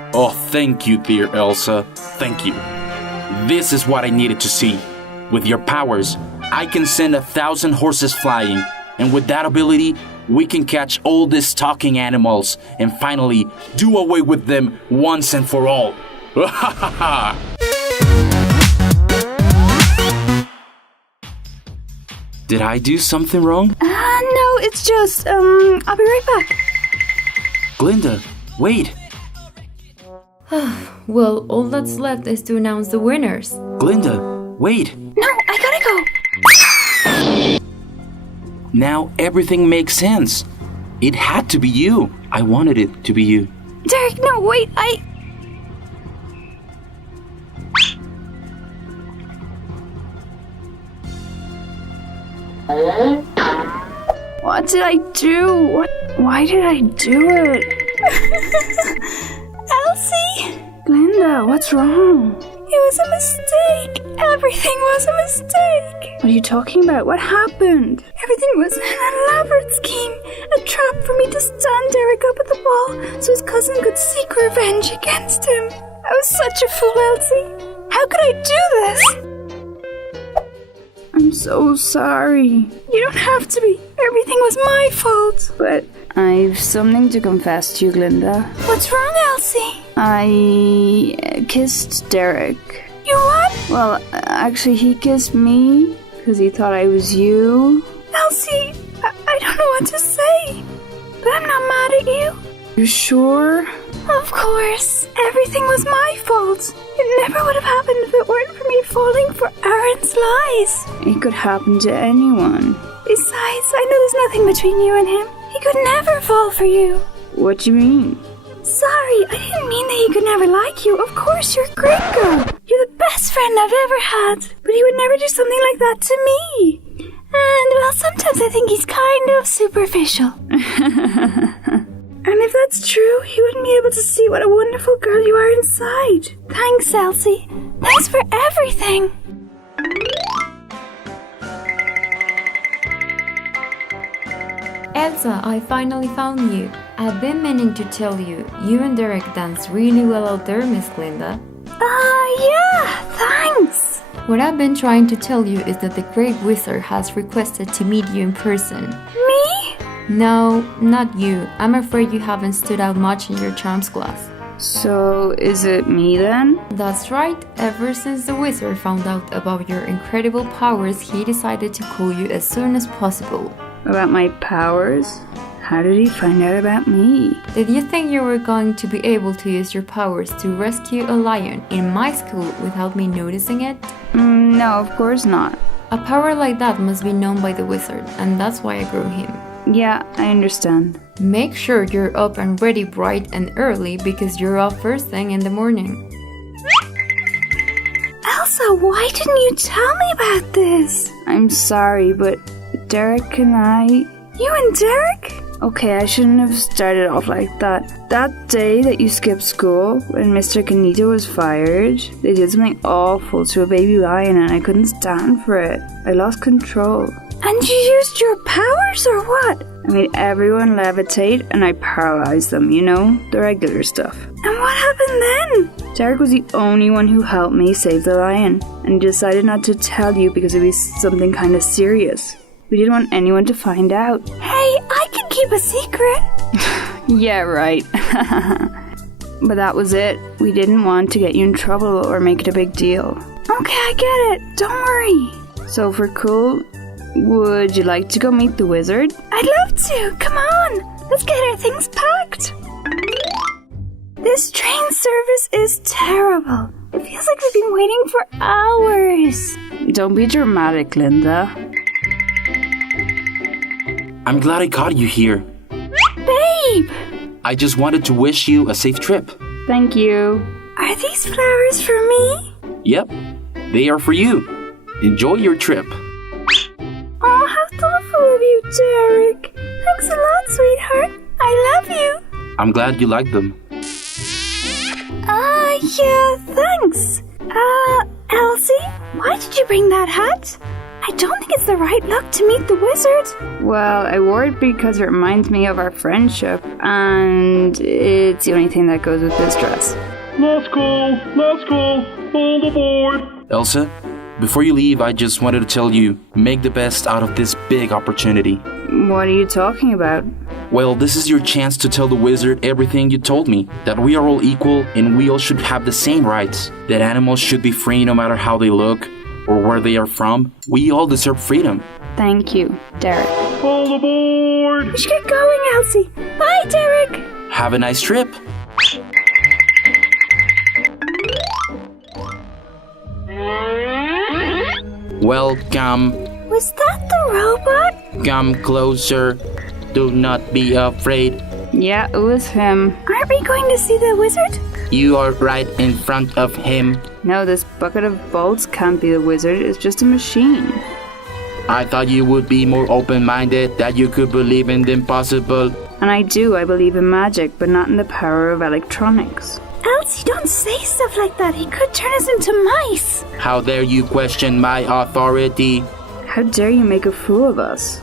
Oh, thank you, dear Elsa. Thank you. This is what I needed to see. With your powers, I can send 1,000 horses flying, and with that ability, we can catch all these talking animals and finally do away with them once and for all. Did I do something wrong? No, it's just, I'll be right back. Glinda, wait. Well, all that's left is to announce the winners. Glinda, wait. No, I gotta go. Now everything makes sense. It had to be you. I wanted it to be you. Derek, no, wait, What did I do? Why did I do it? Elsie? Glinda, what's wrong? It was a mistake. Everything was a mistake. What are you talking about? What happened? Everything was an elaborate scheme. A trap for me to stand Derek up at the ball so his cousin could seek revenge against him. I was such a fool, Elsie. How could I do this? I'm so sorry. You don't have to be. Everything was my fault. But I've something to confess to you, Glinda. What's wrong, Elsie? I kissed Derek. You what? Well, actually, he kissed me because he thought I was you. Elsie, I don't know what to say. But I'm not mad at you. You sure? Of course. Everything was my fault. It never would have happened if it weren't for me falling for Aaron's lies. It could happen to anyone. Besides, I know there's nothing between you and him. He could never fall for you. What do you mean? Sorry, I didn't mean that he could never like you. Of course, you're a great girl. You're the best friend I've ever had. But he would never do something like that to me. And, well, sometimes I think he's kind of superficial. And if that's true, he wouldn't be able to see what a wonderful girl you are inside. Thanks, Elsie. Thanks for everything. Elsa, I finally found you. I've been meaning to tell you, you and Derek dance really well out there, Miss Glinda. Yeah, thanks. What I've been trying to tell you is that the Great Wizard has requested to meet you in person. Me? No, not you. I'm afraid you haven't stood out much in your charms class. So, is it me then? That's right. Ever since the wizard found out about your incredible powers, he decided to call you as soon as possible. About my powers? How did he find out about me? Did you think you were going to be able to use your powers to rescue a lion in my school without me noticing it? No, of course not. A power like that must be known by the wizard, and that's why I grew him. Yeah, I understand. Make sure you're up and ready bright and early because you're up first thing in the morning. Elsa, why didn't you tell me about this? I'm sorry, but Derek and I... You and Derek? Okay, I shouldn't have started off like that. That day that you skipped school, when Mr. Canito was fired, they did something awful to a baby lion and I couldn't stand for it. I lost control. And you used your powers or what? I made everyone levitate and I paralyzed them, you know? The regular stuff. And what happened then? Derek was the only one who helped me save the lion, and he decided not to tell you because it was something kind of serious. We didn't want anyone to find out. Hey, I can keep a secret. Yeah, right. But that was it. We didn't want to get you in trouble or make it a big deal. Okay, I get it. Don't worry. So for cool, would you like to go meet the wizard? I'd love to. Come on. Let's get our things packed. This train service is terrible. It feels like we've been waiting for hours. Don't be dramatic, Linda. I'm glad I caught you here. Babe! I just wanted to wish you a safe trip. Thank you. Are these flowers for me? Yep, they are for you. Enjoy your trip. Oh, how thoughtful of you, Derek. Thanks a lot, sweetheart. I love you. I'm glad you like them. Yeah, thanks. Elsie, why did you bring that hat? I don't think it's the right look to meet the wizard. Well, I wore it because it reminds me of our friendship, and it's the only thing that goes with this dress. Last call, all aboard. Elsa, before you leave, I just wanted to tell you, make the best out of this big opportunity. What are you talking about? Well, this is your chance to tell the wizard everything you told me. That we are all equal and we all should have the same rights. That animals should be free no matter how they look or where they are from. We all deserve freedom. Thank you, Derek. All aboard. We should get going, Elsie. Bye, Derek. Have a nice trip. Welcome. Was that the robot? Come closer. Do not be afraid. Yeah, it was him. Aren't we going to see the wizard? You are right in front of him. No, this bucket of bolts can't be the wizard. It's just a machine. I thought you would be more open-minded, that you could believe in the impossible. And I do. I believe in magic, but not in the power of electronics. Elsie, don't say stuff like that. He could turn us into mice. How dare you question my authority? How dare you make a fool of us?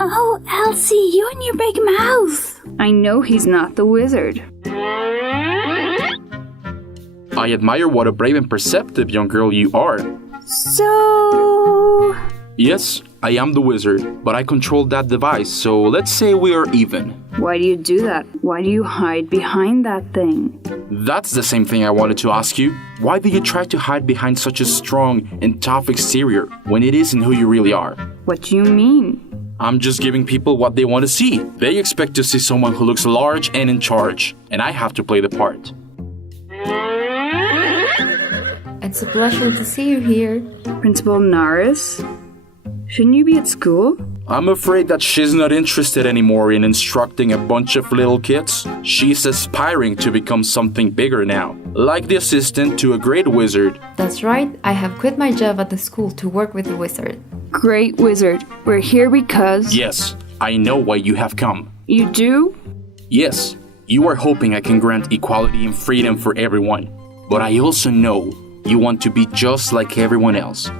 Oh, Elsie, you and your big mouth. I know he's not the wizard. I admire what a brave and perceptive young girl you are. So... Yes, I am the wizard, but I control that device, so let's say we are even. Why do you do that? Why do you hide behind that thing? That's the same thing I wanted to ask you. Why do you try to hide behind such a strong and tough exterior when it isn't who you really are? What do you mean? I'm just giving people what they want to see. They expect to see someone who looks large and in charge, and I have to play the part. It's a pleasure to see you here. Principal Norris? Shouldn't you be at school? I'm afraid that she's not interested anymore in instructing a bunch of little kids. She's aspiring to become something bigger now, like the assistant to a great wizard. That's right, I have quit my job at the school to work with the wizard. Great wizard. We're here because... Yes, I know why you have come. You do? Yes, you are hoping I can grant equality and freedom for everyone. But I also know you want to be just like everyone else.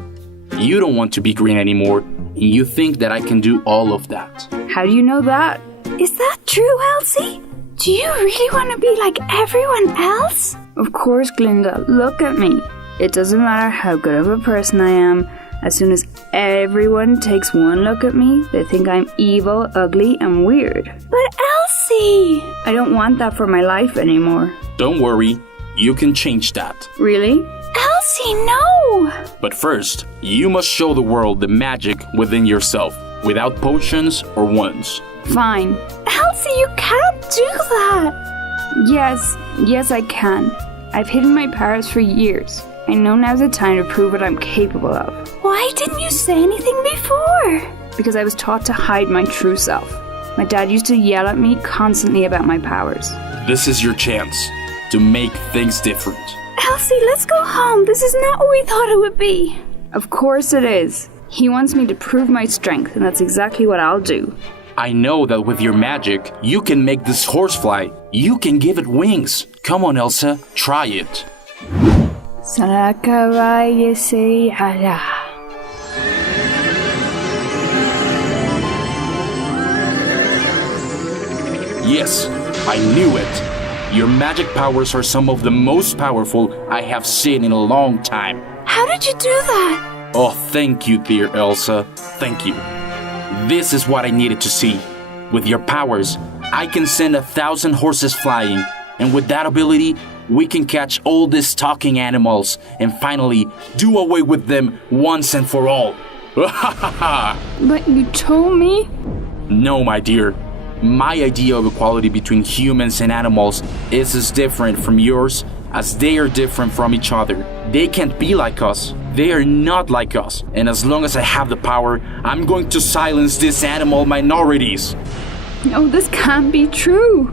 You don't want to be green anymore, and you think that I can do all of that. How do you know that? Is that true, Elsie? Do you really want to be like everyone else? Of course, Glinda. Look at me. It doesn't matter how good of a person I am. As soon as everyone takes one look at me, they think I'm evil, ugly, and weird. But Elsie! I don't want that for my life anymore. Don't worry, you can change that. Really? Elsie, no! But first, you must show the world the magic within yourself, without potions or wands. Fine. Elsie, you can't do that! Yes, I can. I've hidden my powers for years. I know now's the time to prove what I'm capable of. Why didn't you say anything before? Because I was taught to hide my true self. My dad used to yell at me constantly about my powers. This is your chance to make things different. Elsie, let's go home. This is not what we thought it would be. Of course it is. He wants me to prove my strength, and that's exactly what I'll do. I know that with your magic, you can make this horse fly. You can give it wings. Come on, Elsa, try it. Yes, I knew it. Your magic powers are some of the most powerful I have seen in a long time. How did you do that? Oh, thank you, dear Elsa. Thank you. This is what I needed to see. With your powers, I can send 1,000 horses flying, and with that ability, we can catch all these talking animals and finally do away with them once and for all. But you told me? No, my dear. My idea of equality between humans and animals is as different from yours as they are different from each other. They can't be like us. They are not like us. And as long as I have the power, I'm going to silence these animal minorities. No, this can't be true.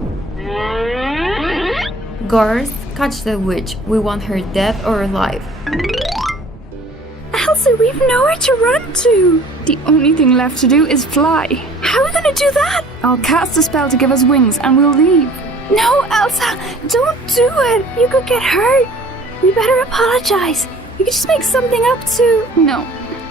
Guards, catch the witch. We want her dead or alive. Elsie, we've nowhere to run to. The only thing left to do is fly. How are we going to do that? I'll cast a spell to give us wings and we'll leave. No, Elsa, don't do it. You could get hurt. We better apologize. You could just make something up to... No,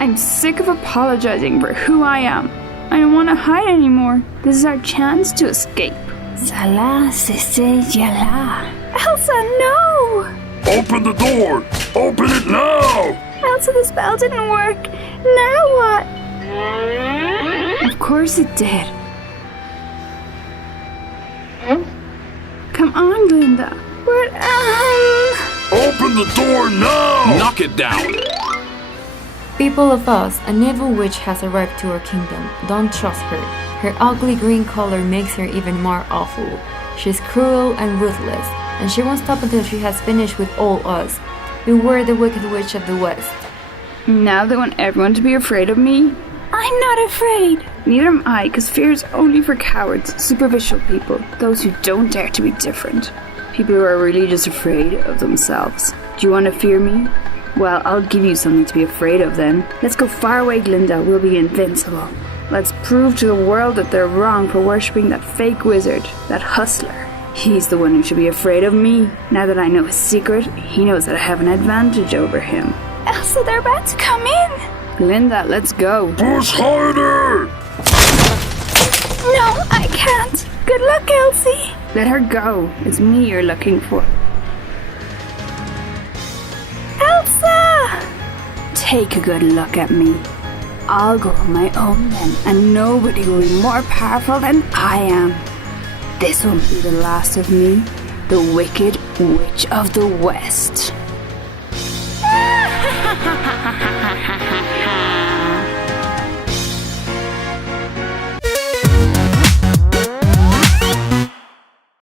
I'm sick of apologizing for who I am. I don't want to hide anymore. This is our chance to escape. Salah, sister, yalla. Elsa, no! Open the door! Open it now! Elsa, the spell didn't work. Now what? Of course it did. Come on, Glinda. But, Open the door now! Knock it down! People of Oz, an evil witch has arrived to our kingdom. Don't trust her. Her ugly green color makes her even more awful. She's cruel and ruthless, and she won't stop until she has finished with all Oz. Beware the wicked witch of the West. Now they want everyone to be afraid of me? I'm not afraid. Neither am I, because fear is only for cowards, superficial people, those who don't dare to be different. People who are really just afraid of themselves. Do you want to fear me? Well, I'll give you something to be afraid of then. Let's go far away, Glinda. We'll be invincible. Let's prove to the world that they're wrong for worshipping that fake wizard, that hustler. He's the one who should be afraid of me. Now that I know his secret, he knows that I have an advantage over him. Elsa, they're about to come in. Glinda, let's go. Push harder! No, I can't. Good luck, Elsie. Let her go. It's me you're looking for. Elsa! Take a good look at me. I'll go on my own then, and nobody will be more powerful than I am. This won't be the last of me, the Wicked Witch of the West.